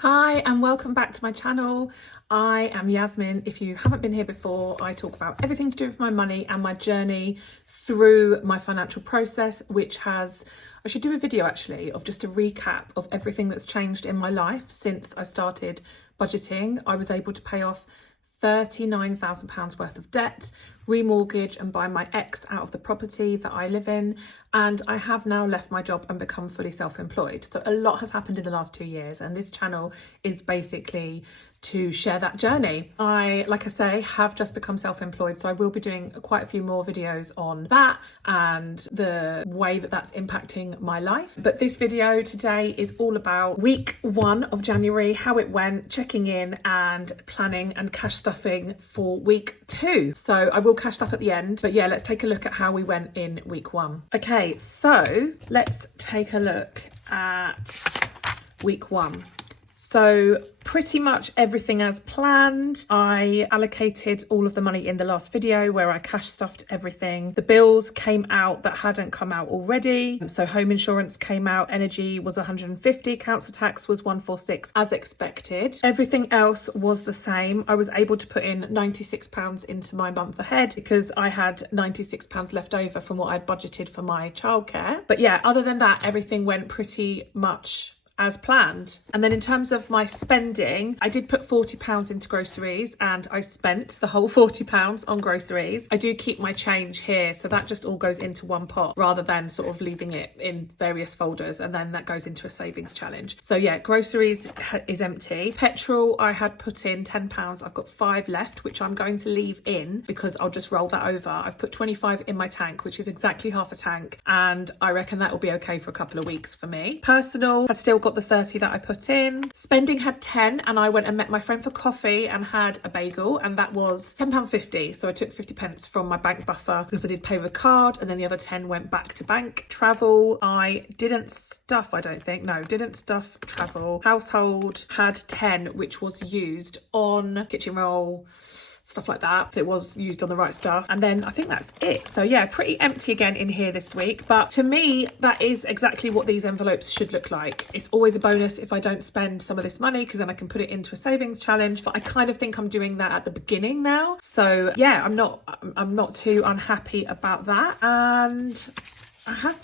Hi and welcome back to my channel. I am Yasmine. If you haven't been here before, I talk about everything to do with my money and my journey through my financial process, which has, I should do a video actually of just a recap of everything that's changed in my life since I started budgeting. I was able to pay off £39,000 worth of debt, remortgage and buy my ex out of the property that I live in, and I have now left my job and become fully self-employed. So a lot has happened in the last 2 years, and this channel is basically to share that journey. Like I say, have just become self-employed, so I will be doing quite a few more videos on that and the way that that's impacting my life. But this video today is all about week 1 of January, how it went, checking in and planning and cash stuffing for week 2. So I will cash stuff at the end, but yeah, let's take a look at how we went in week 1. Okay, so let's take a look at week 1. So pretty much everything as planned. I allocated all of the money in the last video where I cash stuffed everything. The bills came out that hadn't come out already. So home insurance came out, energy was 150, council tax was 146 as expected. Everything else was the same. I was able to put in £96 into my month ahead because I had £96 left over from what I'd budgeted for my childcare. But yeah, other than that, everything went pretty much as planned. And then in terms of my spending, I did put £40 into groceries and I spent the whole £40 on groceries. I do keep my change here, so that just all goes into one pot rather than sort of leaving it in various folders, and then that goes into a savings challenge. So yeah, groceries is empty. Petrol, I had put in £10. I've got 5 left, which I'm going to leave in because I'll just roll that over. I've put 25 in my tank, which is exactly half a tank, and I reckon that will be okay for a couple of weeks for me. Personal has still got the 30 that I put in. Spending had 10, and I went and met my friend for coffee and had a bagel, and that was £10.50. So I took 50 pence from my bank buffer because I did pay with a card, and then the other 10 went back to bank. Travel, I didn't stuff, I don't think. No, didn't stuff travel. Household had 10, which was used on kitchen roll, stuff like that. So it was used on the right stuff. And then I think that's it. So yeah, pretty empty again in here this week. But to me, that is exactly what these envelopes should look like. It's always a bonus if I don't spend some of this money because then I can put it into a savings challenge. But I kind of think I'm doing that at the beginning now. So yeah, I'm not too unhappy about that. And have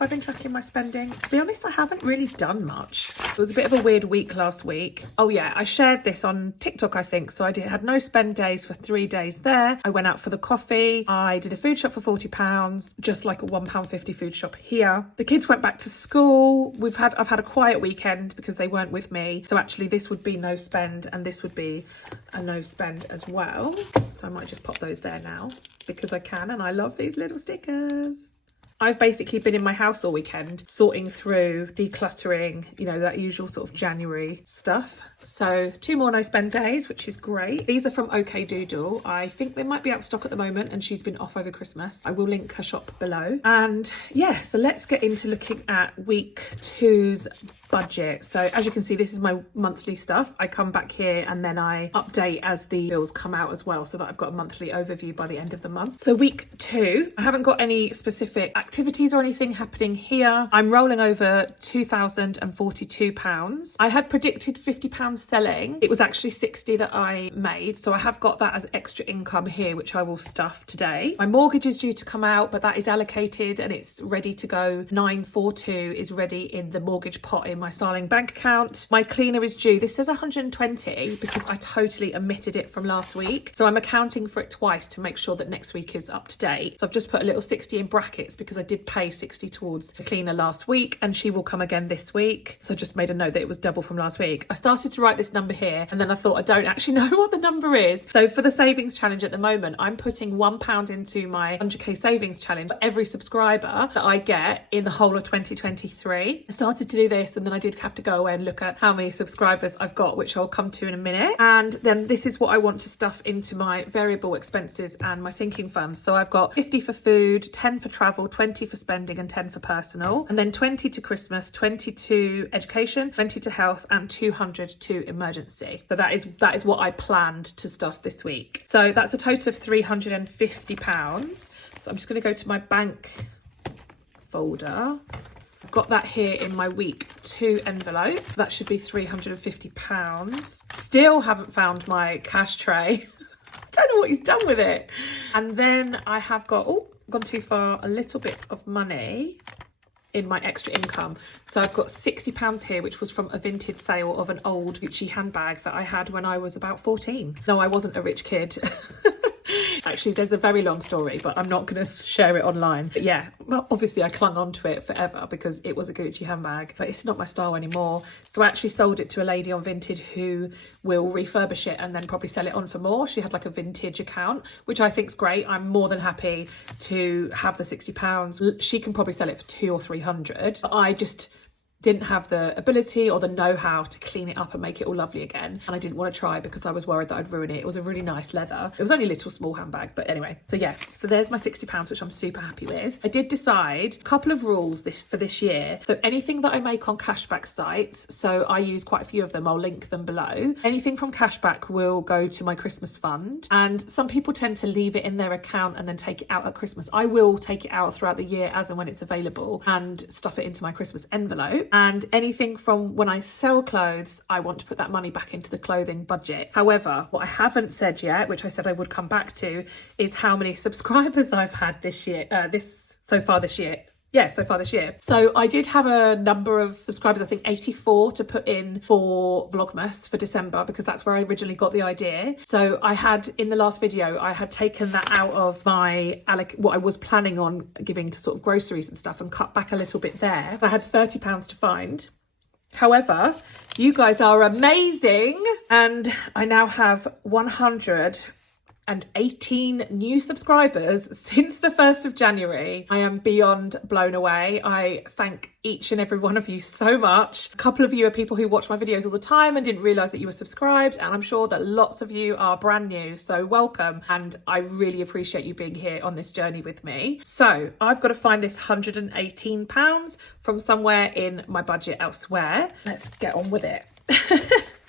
I been tracking my spending? To be honest, I haven't really done much. It was a bit of a weird week last week. Oh yeah, I shared this on TikTok, I think. So I had no spend days for 3 days there. I went out for the coffee. I did a food shop for £40, just like a £1.50 food shop here. The kids went back to school. I've had a quiet weekend because they weren't with me. So actually this would be no spend and this would be a no spend as well. So I might just pop those there now because I can, and I love these little stickers. I've basically been in my house all weekend sorting through, decluttering, you know, that usual sort of January stuff. So 2 more no spend days, which is great. These are from OK Doodle. I think they might be out of stock at the moment and she's been off over Christmas. I will link her shop below. And yeah, so let's get into looking at week 2's budget. So as you can see, this is my monthly stuff. I come back here and then I update as the bills come out as well, so that I've got a monthly overview by the end of the month. So week 2, I haven't got any specific activities or anything happening here. I'm rolling over £2,042. I had predicted £50 selling. It was actually 60 that I made, so I have got that as extra income here, which I will stuff today. My mortgage is due to come out, but that is allocated and it's ready to go. 942 is ready in the mortgage pot in my Starling bank account. My cleaner is due. This says 120 because I totally omitted it from last week, so I'm accounting for it twice to make sure that next week is up to date. So I've just put a little 60 in brackets because I did pay 60 towards the cleaner last week and she will come again this week. So I just made a note that it was double from last week. I started to write this number here and then I thought I don't actually know what the number is. So for the savings challenge at the moment, I'm putting £1 into my 100k savings challenge for every subscriber that I get in the whole of 2023. I started to do this and then I did have to go away and look at how many subscribers I've got, which I'll come to in a minute. And then this is what I want to stuff into my variable expenses and my sinking funds. So I've got 50 for food, 10 for travel, 20 for spending and 10 for personal, and then 20 to Christmas, 20 to education, 20 to health and 200 to emergency. So that is what I planned to stuff this week. So that's a total of £350. So I'm just going to go to my bank folder. I've got that here in my week 2 envelope. That should be £350. Still haven't found my cash tray. I don't know what he's done with it. And then I have got, oh, gone too far, a little bit of money in my extra income. So I've got £60 here, which was from a vintage sale of an old Gucci handbag that I had when I was about 14. No, I wasn't a rich kid. Actually, there's a very long story, but I'm not going to share it online. But yeah, well, obviously I clung on to it forever because it was a Gucci handbag, but it's not my style anymore. So I actually sold it to a lady on Vinted who will refurbish it and then probably sell it on for more. She had like a vintage account, which I think is great. I'm more than happy to have the £60. She can probably sell it for 200 or 300, but I just didn't have the ability or the know-how to clean it up and make it all lovely again, and I didn't want to try because I was worried that I'd ruin it. It was a really nice leather. It was only a little small handbag, but anyway. So yeah, so there's my £60, which I'm super happy with. I did decide a couple of rules for this year. So anything that I make on cashback sites, so I use quite a few of them, I'll link them below. Anything from cashback will go to my Christmas fund, and some people tend to leave it in their account and then take it out at Christmas. I will take it out throughout the year as and when it's available and stuff it into my Christmas envelope. And anything from when I sell clothes, I want to put that money back into the clothing budget. However, what I haven't said yet, which I said I would come back to, is how many subscribers I've had this year, so far this year. Yeah, so far this year. So I did have a number of subscribers, I think 84 to put in for Vlogmas for December, because that's where I originally got the idea. So I had, in the last video, I had taken that out of my, what I was planning on giving to sort of groceries and stuff, and cut back a little bit there. I had £30 to find. However, you guys are amazing. And I now have 118 new subscribers since the 1st of January. I am beyond blown away. I thank each and every one of you so much. A couple of you are people who watch my videos all the time and didn't realise that you were subscribed, and I'm sure that lots of you are brand new, so welcome, and I really appreciate you being here on this journey with me. So I've got to find this £118 from somewhere in my budget elsewhere. Let's get on with it.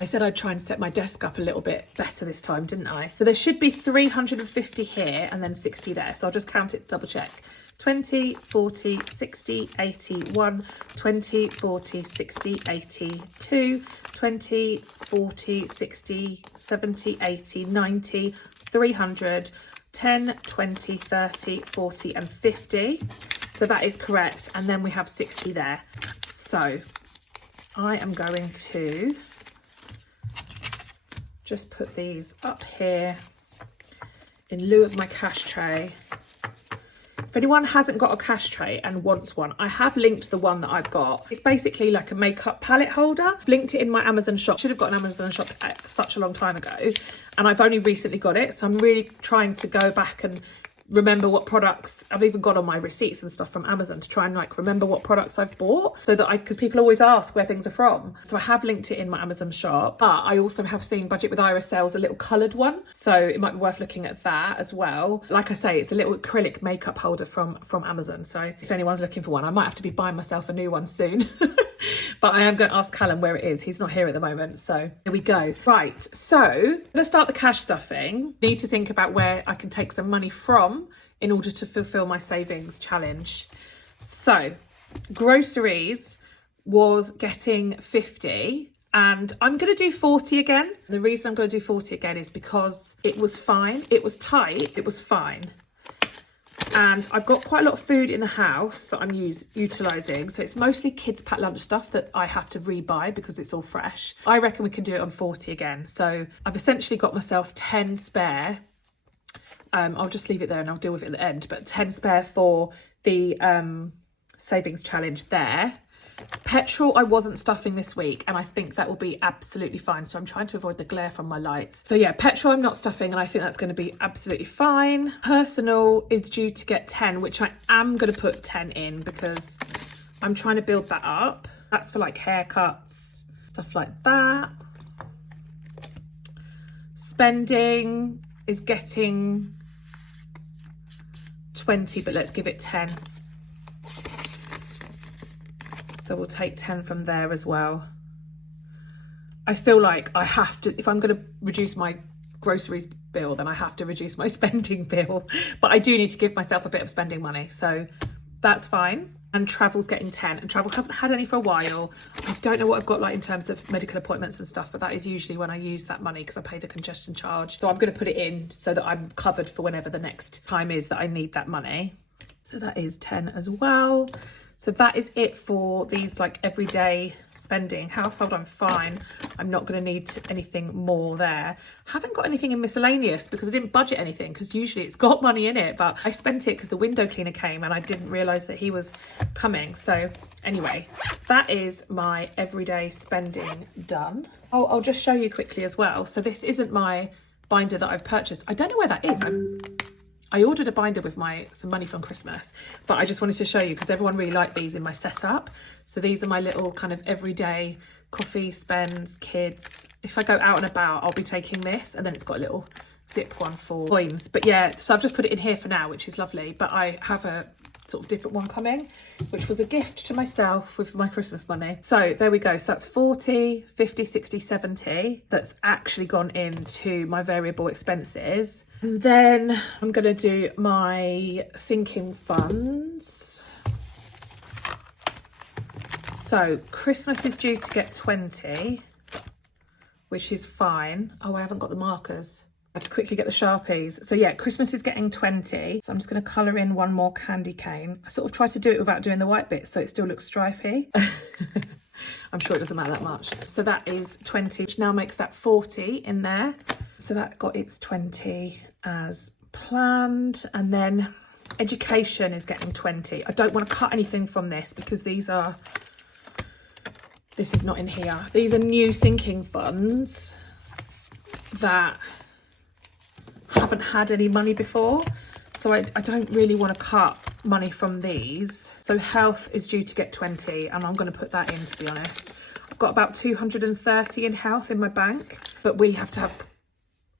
I said I'd try and set my desk up a little bit better this time, didn't I? So there should be 350 here and then 60 there. So I'll just count it, double check. 20, 40, 60, 80, 1, 20, 40, 60, 80, 2, 20, 40, 60, 70, 80, 90, 300, 10, 20, 30, 40 and 50. So that is correct. And then we have 60 there. So I am going to just put these up here in lieu of my cash tray. If anyone hasn't got a cash tray and wants one, I have linked the one that I've got. It's basically like a makeup palette holder. I've linked it in my Amazon shop. Should have got an Amazon shop such a long time ago, and I've only recently got it. So I'm really trying to go back and remember what products I've even got on my receipts and stuff from Amazon, to try and like remember what products I've bought, so that because people always ask where things are from. So I have linked it in my Amazon shop, but I also have seen Budget with Iris sells a little coloured one, so it might be worth looking at that as well. Like I say, it's a little acrylic makeup holder from Amazon, so if anyone's looking for one, I might have to be buying myself a new one soon. But I am going to ask Callum where it is. He's not here at the moment, so here we go. Right, so I'm going to start the cash stuffing. Need to think about where I can take some money from in order to fulfill my savings challenge. So groceries was getting 50, and I'm going to do 40 again. The reason I'm going to do 40 again is because it was fine. It was tight, it was fine. And I've got quite a lot of food in the house that I'm utilising. So it's mostly kids' packed lunch stuff that I have to rebuy because it's all fresh. I reckon we can do it on 40 again. So I've essentially got myself 10 spare. I'll just leave it there and I'll deal with it at the end. But 10 spare for the savings challenge there. Petrol I wasn't stuffing this week, and I think that will be absolutely fine. So I'm trying to avoid the glare from my lights. So yeah, petrol I'm not stuffing, and I think that's going to be absolutely fine. Personal is due to get 10, which I am going to put 10 in because I'm trying to build that up. That's for like haircuts, stuff like that. Spending is getting 20, but let's give it 10. So we'll take 10 from there as well. I feel like I have to, if I'm going to reduce my groceries bill, then I have to reduce my spending bill. But I do need to give myself a bit of spending money. So that's fine. and travel's getting 10, and travel hasn't had any for a while. I don't know what I've got like in terms of medical appointments and stuff, but that is usually when I use that money because I pay the congestion charge. So I'm going to put it in so that I'm covered for whenever the next time is that I need that money. So that is 10 as well. So that is it for these like everyday spending. Household, I'm fine. I'm not going to need anything more there. Haven't got anything in miscellaneous because I didn't budget anything, because usually it's got money in it, but I spent it because the window cleaner came and I didn't realise that he was coming. So anyway, that is my everyday spending done. Oh, I'll just show you quickly as well. So this isn't my binder that I've purchased. I don't know where that is. I ordered a binder with some money from Christmas, but I just wanted to show you because everyone really liked these in my setup. So these are my little kind of everyday coffee spends, kids. If I go out and about, I'll be taking this, and then it's got a little zip one for coins. But yeah, so I've just put it in here for now, which is lovely. But I have a sort of different one coming, which was a gift to myself with my Christmas money. So there we go. So that's 40, 50, 60, 70. That's actually gone into my variable expenses. And then I'm going to do my sinking funds. So Christmas is due to get 20, which is fine. Oh, I haven't got the markers. I had to quickly get the Sharpies. So yeah, Christmas is getting 20. So I'm just going to colour in one more candy cane. I sort of tried to do it without doing the white bits so it still looks stripy. I'm sure it doesn't matter that much. So that is 20, which now makes that 40 in there. So that got its 20 as planned. And then education is getting 20. I don't want to cut anything from this because this is not in here. These are new sinking funds that haven't had any money before, so I don't really want to cut money from these. So health is due to get 20, and I'm going to put that in, to be honest. I've got about 230 in health in my bank, but we have to have,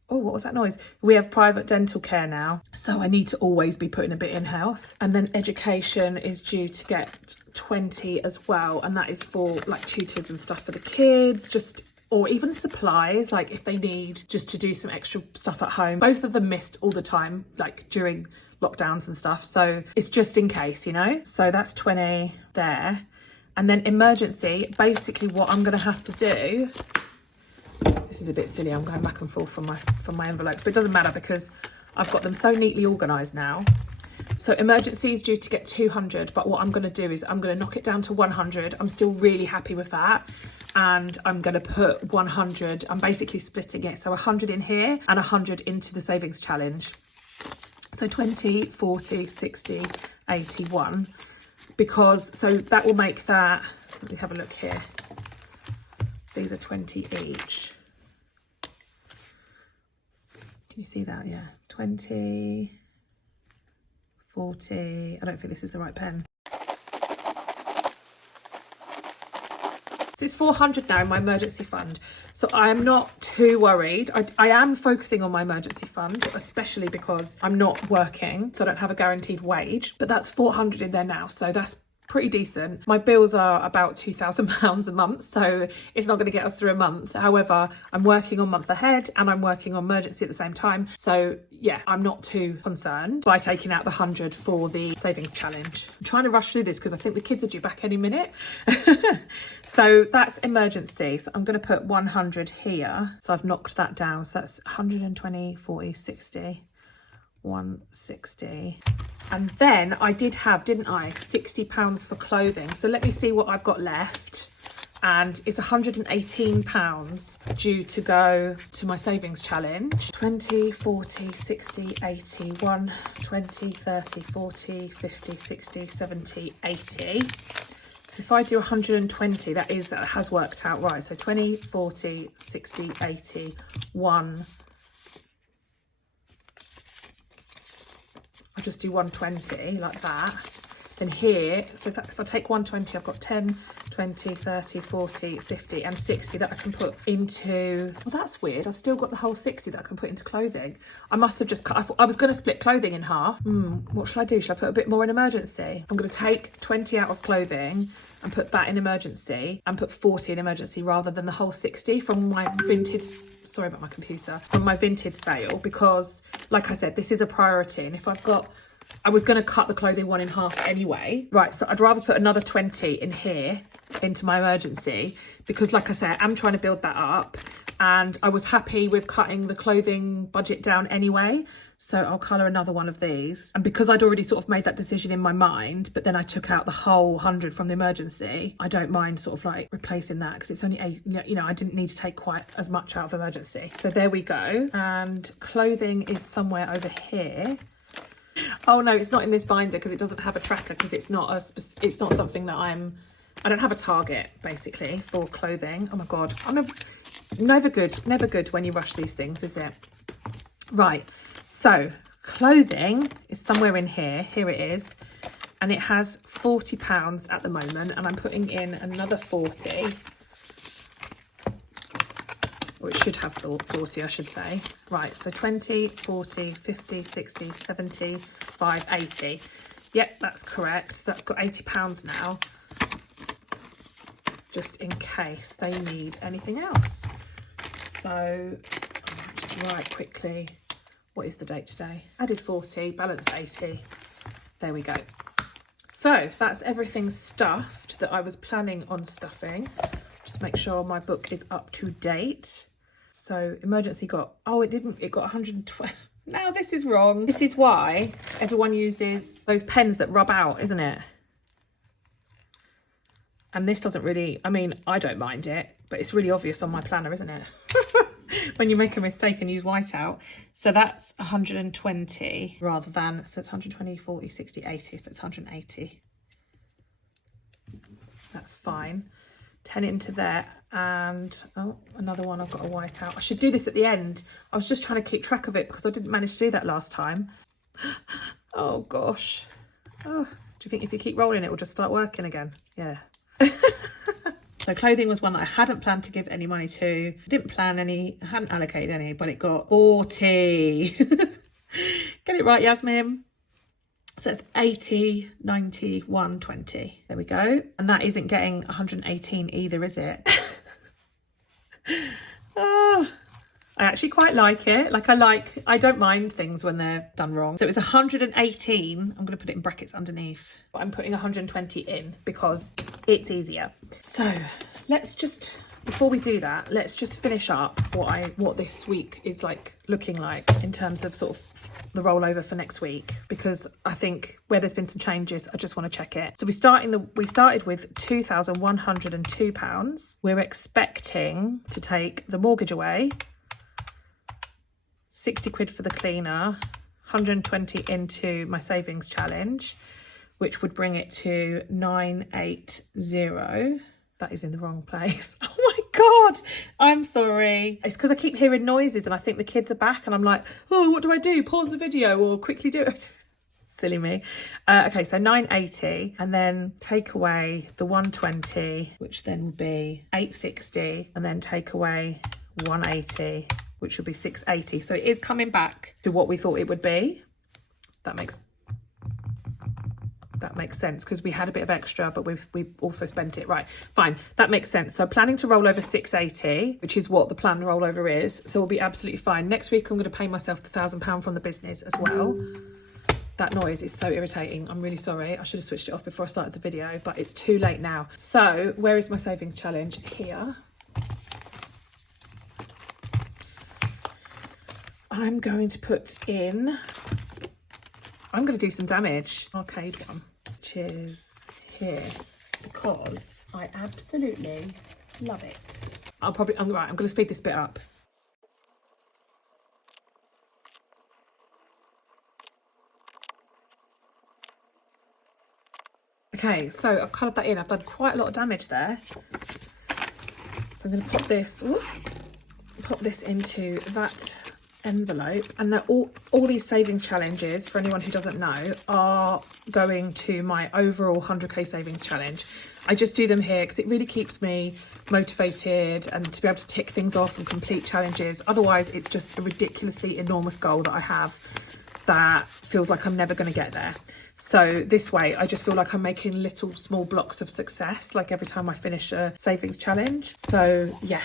oh, what was that noise? We have private dental care now, so I need to always be putting a bit in health. And then education is due to get 20 as well, and that is for like tutors and stuff for the kids, or even supplies, like if they need just to do some extra stuff at home. Both of them missed all the time, like during lockdowns and stuff. So it's just in case, you know? So that's 20 there. And then emergency, basically what I'm gonna have to do, this is a bit silly, I'm going back and forth from my envelope, but it doesn't matter because I've got them so neatly organised now. So emergency is due to get 200, but what I'm gonna do is I'm gonna knock it down to 100. I'm still really happy with that. And I'm going to put 100, I'm basically splitting it, so 100 in here and 100 into the savings challenge. So 20, 40, 60, 81, because, so that will make that, let me have a look here. These are 20 each. Can you see that? Yeah, 20, 40, I don't think this is the right pen. So it's 400 now in my emergency fund. So I am not too worried. I am focusing on my emergency fund, especially because I'm not working, so I don't have a guaranteed wage, but that's 400 in there now. So that's pretty decent. My bills are about £2,000 a month, so it's not going to get us through a month. However, I'm working on month ahead and I'm working on emergency at the same time. So yeah, I'm not too concerned by taking out the 100 for the savings challenge. I'm trying to rush through this because I think the kids are due back any minute. So that's emergency. So I'm going to put 100 here. So I've knocked that down. So that's 120, 40, 60, 160. And then I did have, didn't I, £60 for clothing. So let me see what I've got left. And it's £118 due to go to my savings challenge. 20, 40, 60, 80, 1, 20, 30, 40, 50, 60, 70, 80. So if I do 120, that has worked out right. So 20, 40, 60, 80, 1. I'll just do 120 like that. Then here, so if I take 120, I've got 10, 20, 30, 40, 50 and 60 that I can put into, well, that's weird. I've still got the whole 60 that I can put into clothing. I must have just cut, I was going to split clothing in half. What should I do? Should I put a bit more in emergency? I'm going to take 20 out of clothing and put that in emergency and put 40 in emergency rather than the whole 60 from my vintage, sorry about my computer, from my vintage sale, because like I said, this is a priority. And if I've got I was going to cut the clothing one in half anyway. Right, so I'd rather put another 20 in here into my emergency because, like I said, I'm trying to build that up, and I was happy with cutting the clothing budget down anyway. So I'll colour another one of these. And because I'd already sort of made that decision in my mind, but then I took out the whole 100 from the emergency, I don't mind sort of like replacing that because it's only I didn't need to take quite as much out of emergency. So there we go. And clothing is somewhere over here. Oh no, it's not in this binder because it doesn't have a tracker, because it's not something that I don't have a target basically for clothing. Oh my God, never good when you rush these things, is it? Right, so clothing is somewhere in here. Here it is, and it has £40 at the moment, and I'm putting in another 40. Or it should have 40, I should say. Right, so 20, 40, 50, 60, 75, 80. Yep, that's correct. That's got £80 now, just in case they need anything else. So I'll just write quickly, what is the date today? Added 40, balance 80. There we go. So that's everything stuffed that I was planning on stuffing. Just make sure my book is up to date. So emergency got, oh, it didn't, it got 112. Now this is wrong. This is why everyone uses those pens that rub out, isn't it? And this doesn't really, I mean, I don't mind it, but it's really obvious on my planner, isn't it? When you make a mistake and use whiteout. So that's 120 rather than, so it's 120, 40, 60, 80, so it's 180. That's fine. 10 into there, and oh, another one I've got to white out. I should do this at the end. I was just trying to keep track of it because I didn't manage to do that last time. Oh gosh. Oh, do you think if you keep rolling it will just start working again? Yeah. So clothing was one that I hadn't planned to give any money to. Didn't plan any, I hadn't allocated any, but it got 40. Get it right, Yasmine. So it's 80, 90, 120. There we go. And that isn't getting 118 either, is it? Oh, I actually quite like it. I don't mind things when they're done wrong. So it was 118. I'm going to put it in brackets underneath. But I'm putting 120 in because it's easier. So let's just, before we do that, let's just finish up what this week is like looking like in terms of sort of the rollover for next week, because I think where there's been some changes, I just want to check it. So we started with £2,102. We're expecting to take the mortgage away, 60 quid for the cleaner, 120 into my savings challenge, which would bring it to 980. That is in the wrong place. Oh my God, I'm sorry. It's because I keep hearing noises and I think the kids are back and I'm like, oh, what do I do? Pause the video or quickly do it. Silly me. Okay, so 980, and then take away the 120, which then will be 860, and then take away 180, which will be 680. So it is coming back to what we thought it would be. That makes sense because we had a bit of extra, but we've also spent it. Right, fine, that makes sense. So planning to roll over 680, which is what the planned rollover is, so we'll be absolutely fine. Next week I'm going to pay myself the £1,000 from the business as well. That noise is so irritating. I'm really sorry. I should have switched it off before I started the video, but it's too late now. So where is my savings challenge? Here. I'm going to put in, I'm going to do some damage. Arcade one, which is here, because I absolutely love it. I'm going to speed this bit up. Okay, so I've coloured that in. I've done quite a lot of damage there. So I'm going to put this into that envelope, and all these savings challenges, for anyone who doesn't know, are going to my overall 100k savings challenge. I just do them here because it really keeps me motivated and to be able to tick things off and complete challenges. Otherwise it's just a ridiculously enormous goal that I have that feels like I'm never going to get there. So this way I just feel like I'm making little small blocks of success, like every time I finish a savings challenge. So yeah,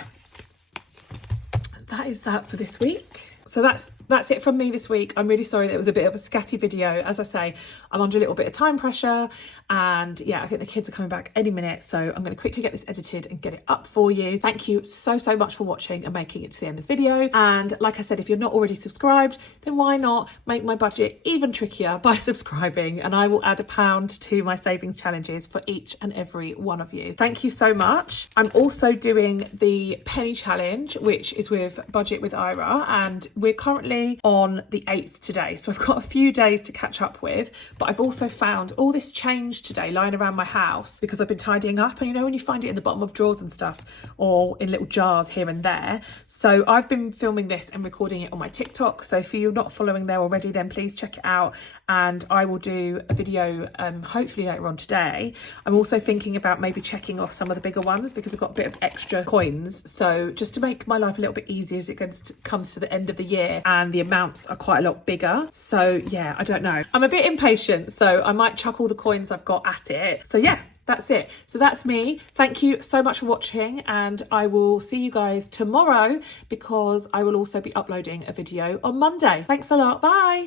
that is that for this week. so that's it from me this week. I'm really sorry that it was a bit of a scatty video. As I say, I'm under a little bit of time pressure, and yeah, I think the kids are coming back any minute, so I'm going to quickly get this edited and get it up for you. Thank you so much for watching and making it to the end of the video. And like I said, if you're not already subscribed, then why not make my budget even trickier by subscribing, and I will add £1 to my savings challenges for each and every one of you. Thank you so much. I'm also doing the penny challenge, which is with Budget with Ira, and we're currently on the 8th today, so I've got a few days to catch up with. But I've also found all this change today lying around my house because I've been tidying up, and you know when you find it in the bottom of drawers and stuff, or in little jars here and there. So I've been filming this and recording it on my TikTok, so if you're not following there already, then please check it out, and I will do a video hopefully later on today. I'm also thinking about maybe checking off some of the bigger ones because I've got a bit of extra coins, so just to make my life a little bit easier as it comes to the end of the year, and the amounts are quite a lot bigger. So yeah, I don't know, I'm a bit impatient, so I might chuck all the coins I've got at it. So yeah, that's it. So that's me. Thank you so much for watching, and I will see you guys tomorrow because I will also be uploading a video on Monday. Thanks a lot. Bye.